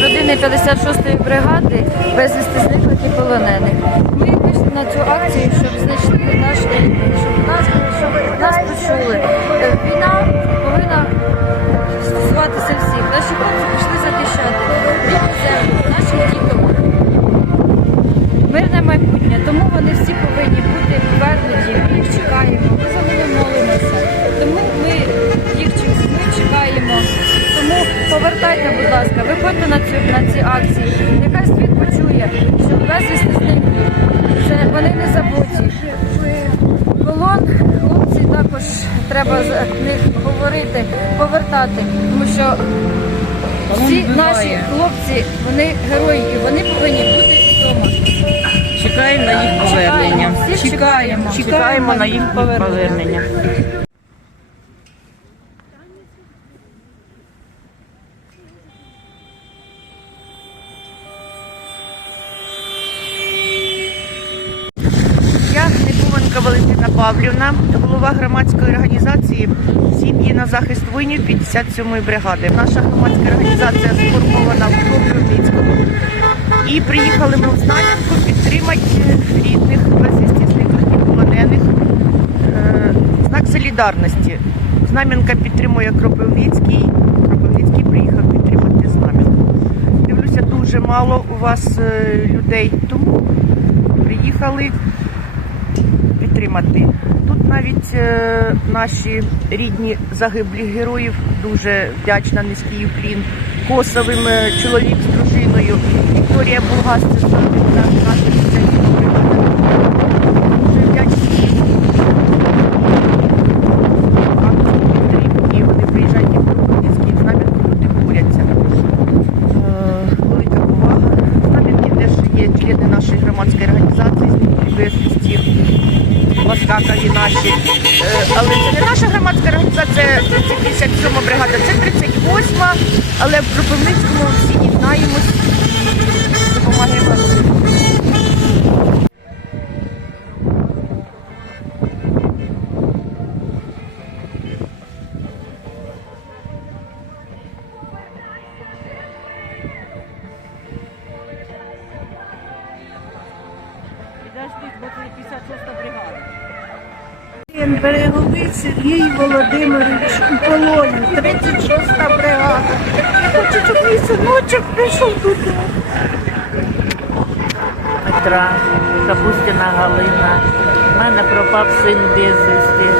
частини 56-ї бригади безвісти зниклих і полонених. Ми вийшли на цю акцію, щоб знайшли ласка, на цю на ці акції. Нехай світ почує, що безвісти зниклі. Це вони не забуті. Полон хлопці також треба за них говорити, повертати, тому що всі наші хлопці, вони герої, і вони повинні бути вдома. Чекаємо на їх повернення. Всіх чекаємо. Чекаємо на їх повернення. Я Никуменка Валентина Павлівна, голова громадської організації Сім'ї на захист воїнів 57-ї бригади. Наша громадська організація сформована в Кропивницькому. І приїхали ми в Знам'янку підтримати рідних безвісті зниклих і полонених. Е, Знак солідарності. Знам'янка підтримує Кропивницький. Кропивницький приїхав підтримати Знам'янку. Дивлюся, дуже мало у вас е, людей, тому приїхали підтримати. Тут навіть е, наші рідні загиблих героїв дуже вдячна низький уклін. Косовим е, чоловік з дружиною. Вікторія Булгас, це наша наша ліцейська бригада. Дуже вдячні. Акції. Вони приїжджають в Кропивницький, з нами люди борються. Е, Велика повага. З теж є члени нашої громадської організації, зниклі безвісті ласкакові наші. Е, Але це не наша громадська організація, це 57 бригада, це 38-ма, але в Кропивницькому всі дізнаємось, допомагаємо. Сергій Володимирович у полоні, 36-та бригада. Хочу, щоб мій синочок прийшов додому. Петра, Капустіна Галина. У мене пропав син безвісти.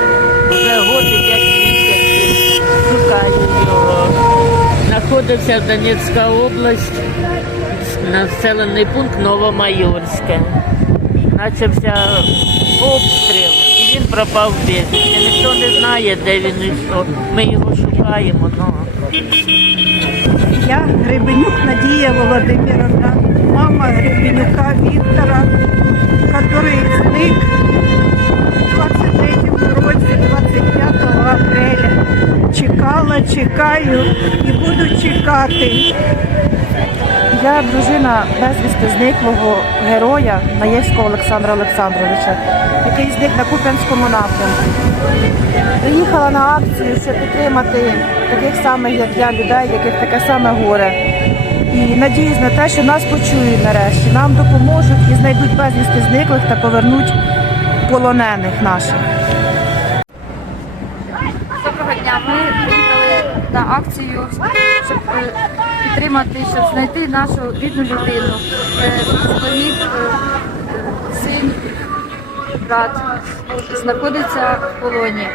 Вже год і п'ять місяців. Шукаю його. Знаходився Донецька область, населений пункт Новомайорське. Почався обстріл, він пропав безвісти. Ніхто не знає, де він і що. Ми його шукаємо. Ну. Я Гребенюк Надія Володимировна, мама Гребенюка Віктора, який зник у 23 році, 25 апреля. Чекала, чекаю і буду чекати. Я дружина безвісти зниклого героя Наєвського Олександра Олександровича, який зник на Куп'янському напрямку. Приїхала на акцію, щоб підтримати таких самих, як я, людей, яких таке саме горе. І надіюсь на те, що нас почують нарешті, нам допоможуть і знайдуть безвісти зниклих та повернуть полонених наших. На акцію, щоб е, підтримати, щоб знайти нашу рідну людину. Е, Чоловік, е, син, брат знаходиться в полоні.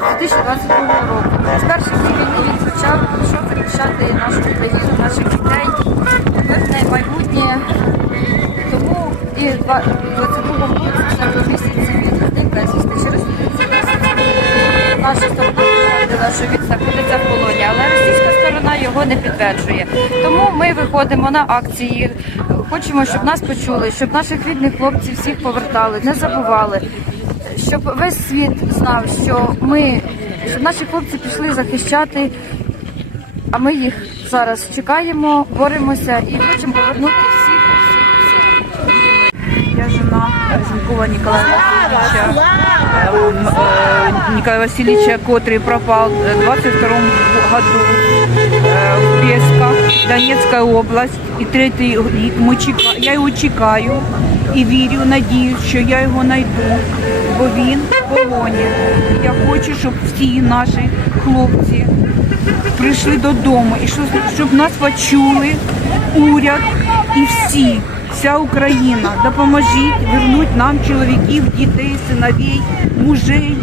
З 2022 року. З перших днів він почав пішов захищати нашу Україну, наших дітей, мирне майбутнє. Тому і 22 році, що він знаходиться в полоні, але російська сторона його не підтверджує. Тому ми виходимо на акції. Хочемо, щоб нас почули, щоб наших рідних хлопців всіх повертали, не забували, щоб весь світ знав, що ми, щоб наші хлопці пішли захищати, а ми їх зараз чекаємо, боремося і хочемо повернути всіх, всіх, всіх. Я жена Зінкова Ніколая. Ніколая Васильовича, котрий пропав в 22 году е, в Песках, Донецька область. І третій рік ми я його чекаю і вірю, надіюсь, що я його знайду, бо він в полоні. Я хочу, щоб всі наші хлопці прийшли додому і щоб нас почули уряд і всі, вся Україна. Допоможіть вернуть нам чоловіків, дітей, синовей, мужей.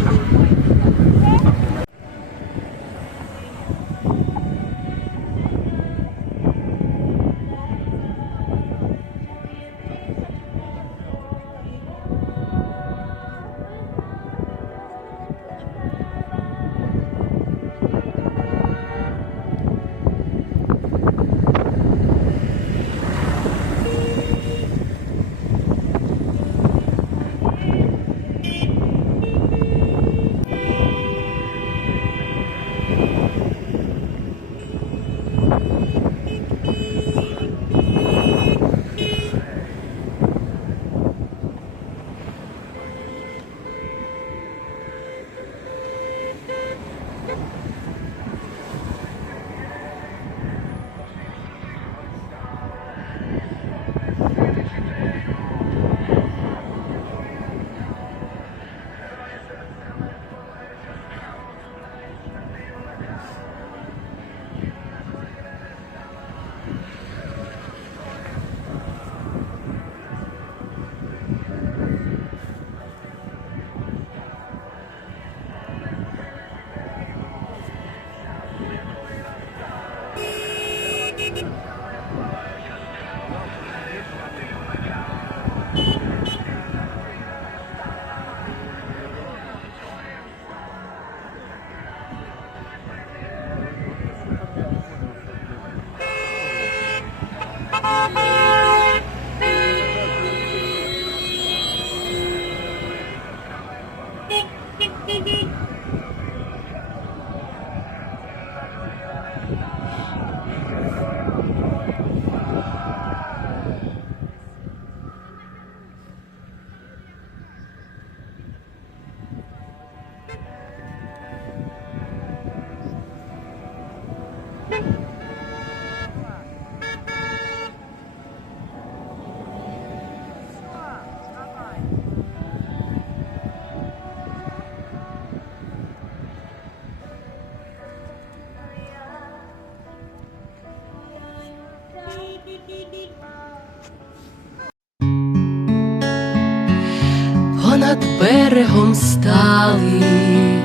Понад берегом стали,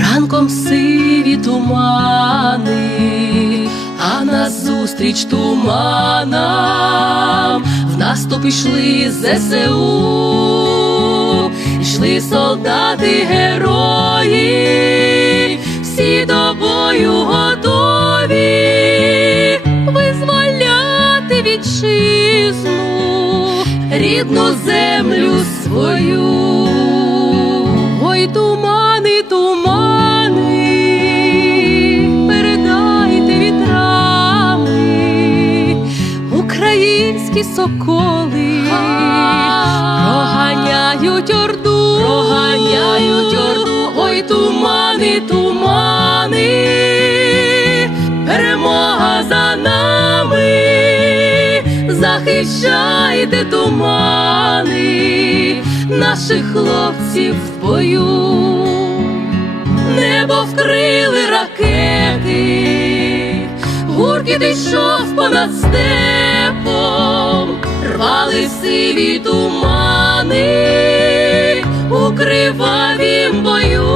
ранком сиві тумани, а назустріч туманам в наступ ішли ЗСУ, йшли солдати герої, всі до бою готові вітчизну, рідну землю свою. Ой, тумани, тумани, передайте вітрами, українські соколи. Проганяють орду, проганяють орду, ой, тумани, тумани, захищайте тумани, наших хлопців в бою, небо вкрили ракети, гуркіт йшов понад степом, рвали сиві тумани у кривавім бою,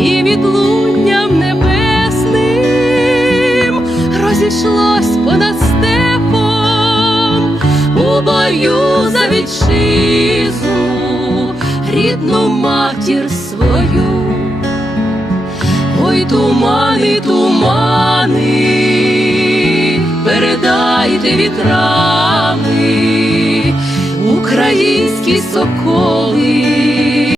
і відлунням небесним розійшлось понад бою за вітчизну, рідну матір свою. Ой, тумани, тумани, передайте вітрами, українські соколи,